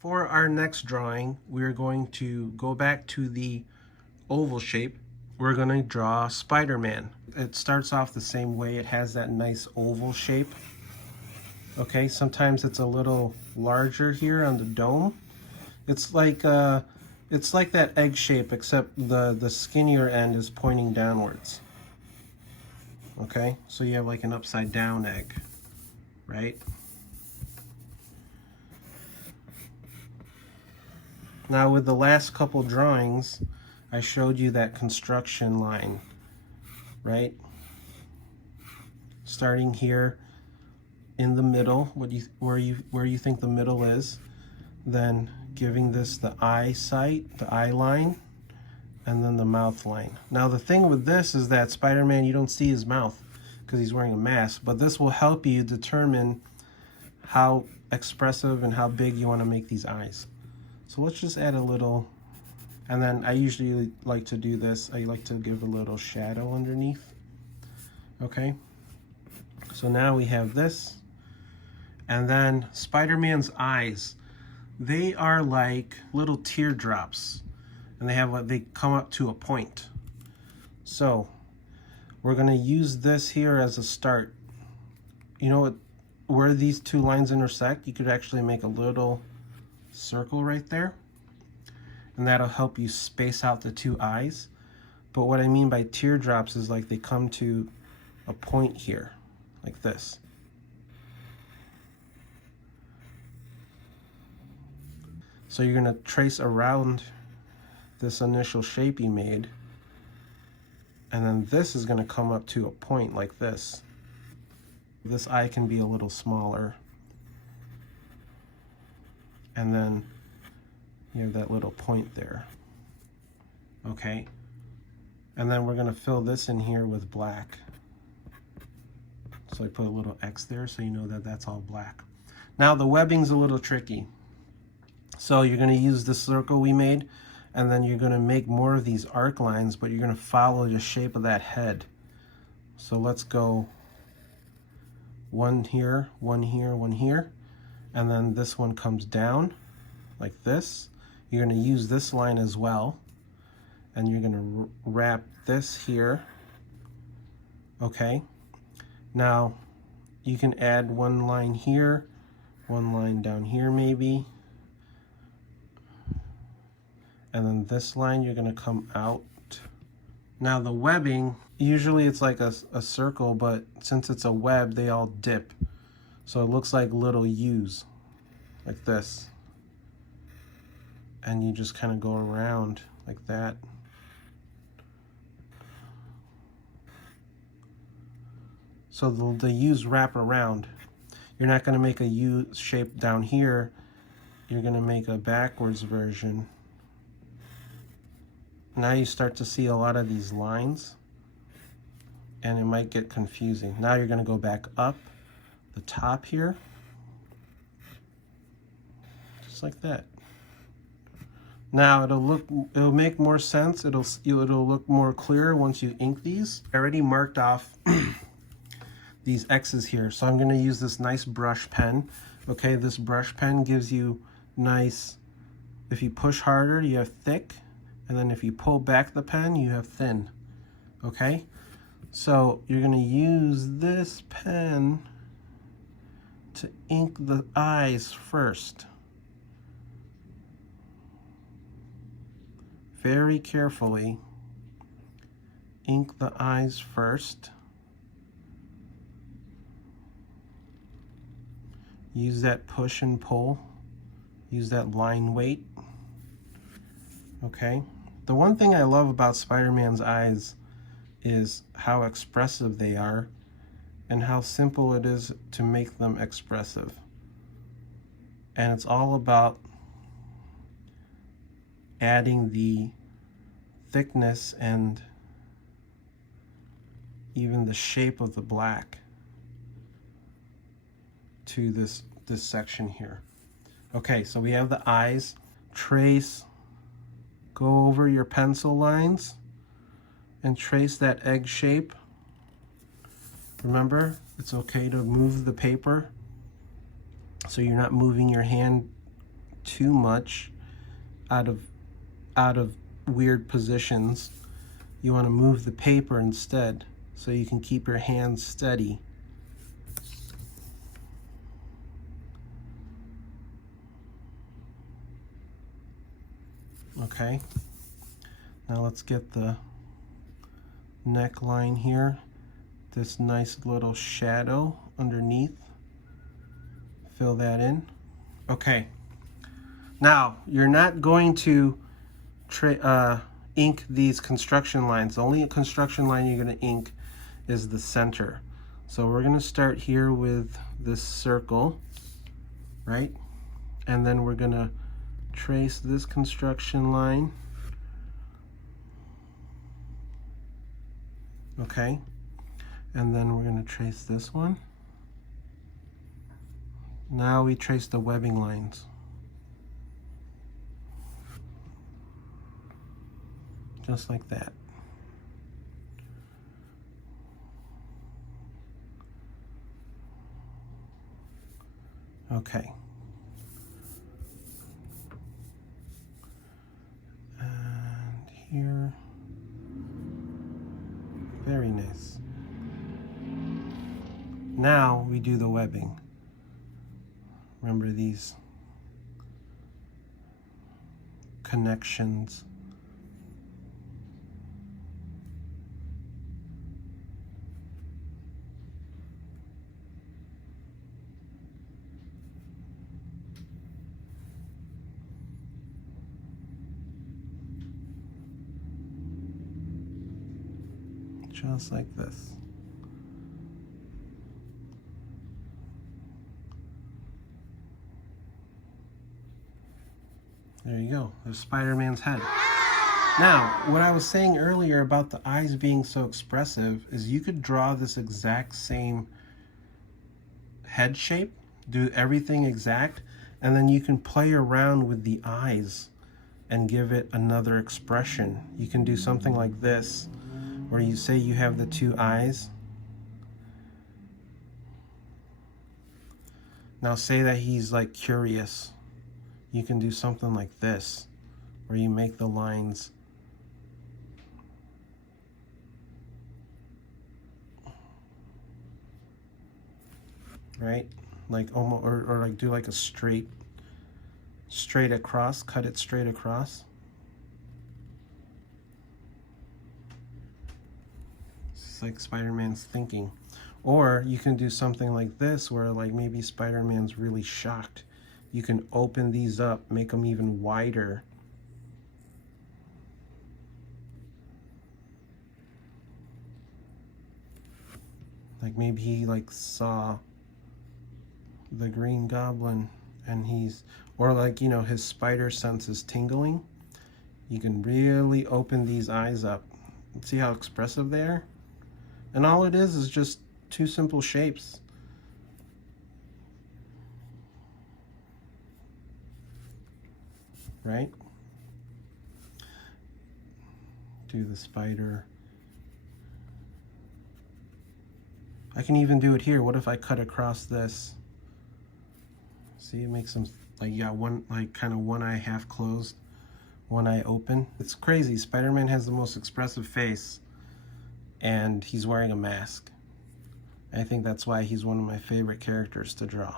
For our next drawing, we're going to go back to the oval shape. We're going to draw Spider-Man. It starts off the same way. It has that nice oval shape. Okay, sometimes it's a little larger here on the dome. It's like that egg shape, except the skinnier end is pointing downwards. Okay, so you have like an upside down egg, right? Now with the last couple drawings, I showed you that construction line, right? Starting here in the middle, where you think the middle is, then giving this the eye sight, the eye line, and then the mouth line. Now the thing with this is that Spider-Man, you don't see his mouth because he's wearing a mask, but this will help you determine how expressive and how big you want to make these eyes. So let's just add a little, and then I usually like to do this. I like to give a little shadow underneath. Okay, so now we have this, and then Spider-Man's eyes. They are like little teardrops, and they come up to a point. So we're gonna use this here as a start. You know what? Where these two lines intersect, you could actually make a little circle right there, and that'll help you space out the two eyes. But what I mean by teardrops is like they come to a point here, like this. So you're gonna trace around this initial shape you made, and then this is gonna come up to a point like this. This eye can be a little smaller. And then you have that little point there. Okay. And then we're gonna fill this in here with black. So I put a little X there so you know that that's all black. Now the webbing's a little tricky. So you're gonna use the circle we made, and then you're gonna make more of these arc lines, but you're gonna follow the shape of that head. So let's go one here, one here, one here. And then this one comes down like this. You're going to use this line as well, and you're going to wrap this here. Okay, now you can add one line here, one line down here maybe, and then this line you're going to come out. Now the webbing, usually it's like a circle, but since it's a web, they all dip. So it looks like little U's, like this. And you just kind of go around like that. So the U's wrap around. You're not going to make a U shape down here. You're going to make a backwards version. Now you start to see a lot of these lines, and it might get confusing. Now you're going to go back up the top here, just like that. Now it'll make more sense. It'll look more clear once you ink these. I already marked off these X's here, so I'm going to use this nice brush pen. Okay, this brush pen gives you nice, if you push harder you have thick, and then if you pull back the pen you have thin. Okay, so you're going to use this pen to ink the eyes first. Very carefully ink the eyes first. Use that push and pull. Use that line weight. Okay. The one thing I love about Spider-Man's eyes is how expressive they are and how simple it is to make them expressive. And it's all about adding the thickness and even the shape of the black to this section here. Okay, so we have the eyes. Trace, go over your pencil lines and trace that egg shape. Remember, it's okay to move the paper so you're not moving your hand too much out of weird positions. You want to move the paper instead so you can keep your hands steady. Okay, now let's get the neckline here, this nice little shadow underneath. Fill that in. Okay, now you're not going to ink these construction lines. The only construction line you're going to ink is the center. So we're going to start here with this circle, right? And then we're going to trace this construction line. Okay, and then we're going to trace this one. Now we trace the webbing lines. Just like that. Okay. And here. Very nice. Now we do the webbing. Remember these connections. Just like this. There you go. There's Spider-Man's head. Now, what I was saying earlier about the eyes being so expressive is you could draw this exact same head shape, do everything exact, and then you can play around with the eyes and give it another expression. You can do something like this, where you say you have the two eyes. Now say that he's like curious. You can do something like this, where you make the lines right, like almost, or like do like a straight across, cut it straight across. It's like Spider-Man's thinking. Or you can do something like this, where like maybe Spider-Man's really shocked. You can open these up, make them even wider. Like maybe he like saw the Green Goblin and he's, or like, you know, his spider sense is tingling. You can really open these eyes up. See how expressive they are? And all it is just two simple shapes. Right? Do the spider. I can even do it here. What if I cut across this? See, it makes them, like, you got one, like, kind of one eye half closed, one eye open. It's crazy. Spider-Man has the most expressive face, and he's wearing a mask. I think that's why he's one of my favorite characters to draw.